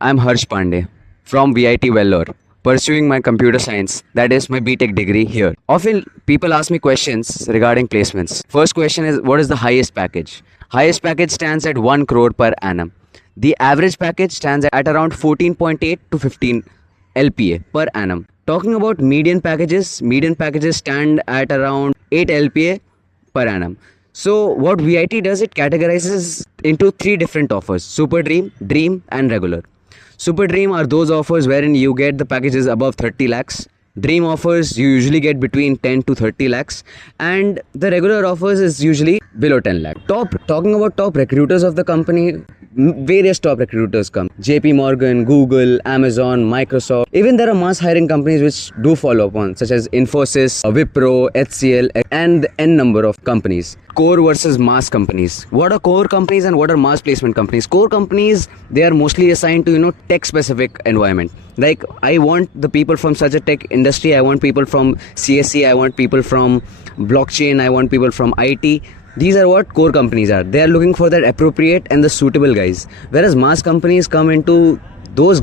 I'm Harsh Pandey from VIT Vellore, pursuing my computer science, that is my BTech degree here. Often people ask me questions regarding placements. First question is, what is the highest package? Highest package stands at 1 crore per annum. The average package stands at around 14.8 to 15 LPA per annum. Talking about median packages stand at around 8 LPA per annum. So what VIT does, it categorizes into three different offers: Super Dream, Dream and Regular. Super Dream are those offers wherein you get the packages above 30 lakhs. Dream offers you usually get between 10 to 30 lakhs, and the regular offers is usually below 10 lakh. Talking about top recruiters of the company, various top recruiters come: JP Morgan, Google, Amazon, Microsoft. Even there are mass hiring companies which do follow up on, such as Infosys, Wipro, HCL, and n number of companies. Core versus mass companies. What are core companies and what are mass placement companies? Core companies, they are mostly assigned to tech specific environment. Like, I want the people from such a tech industry, I want people from CSE, I want people from blockchain, I want people from IT. These are what core companies are. They are looking for that appropriate and the suitable guys. Whereas mass companies come into those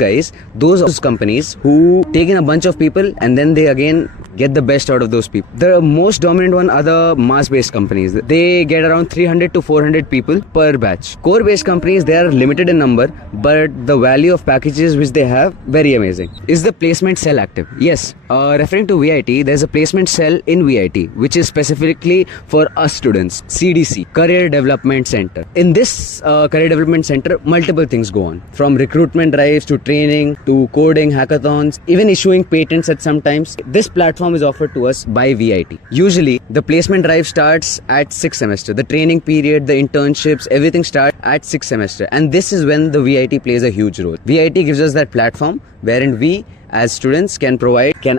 companies who take in a bunch of people and then they again get the best out of those people. The most dominant one are the mass based companies. They get around 300 to 400 people per batch. Core based companies, they are limited in number, but the value of packages which they have, very amazing. Is the placement cell active? Yes. Referring to VIT, there's a placement cell in VIT which is specifically for us students. CDC, Career Development Center. In this Career Development Center, multiple things go on, from recruitment drives to training to coding hackathons, even issuing patents at some times. This platform is offered to us by VIT. Usually the placement drive starts at 6th semester. The training period, the internships, everything starts at 6th semester, and this is when the VIT plays a huge role. VIT gives us that platform wherein we as students can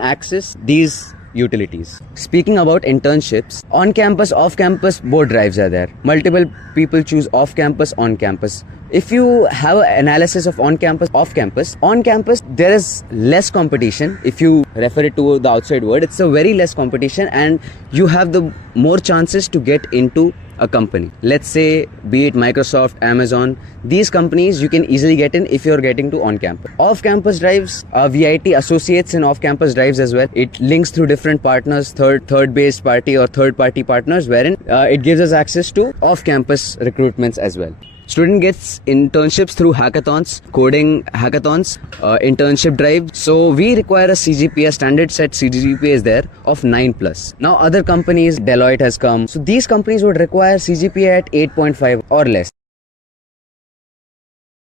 access these utilities. Speaking about internships, on campus, off campus, both drives are there. Multiple people choose off campus, on campus. If you have an analysis of on campus, off campus, on campus there is less competition. If you refer it to the outside world, it's a very less competition and you have the more chances to get into a company. Let's say, be it Microsoft, Amazon, these companies you can easily get in if you're getting to on campus. Off campus drives, VIT associates in off campus drives as well. It links through different partners, third based party or third party partners, wherein it gives us access to off campus recruitments as well. Student gets internships through hackathons, coding hackathons, internship drive. So we require a CGPA, standard set CGPA is there of 9+. Now other companies, Deloitte has come. So these companies would require CGPA at 8.5 or less.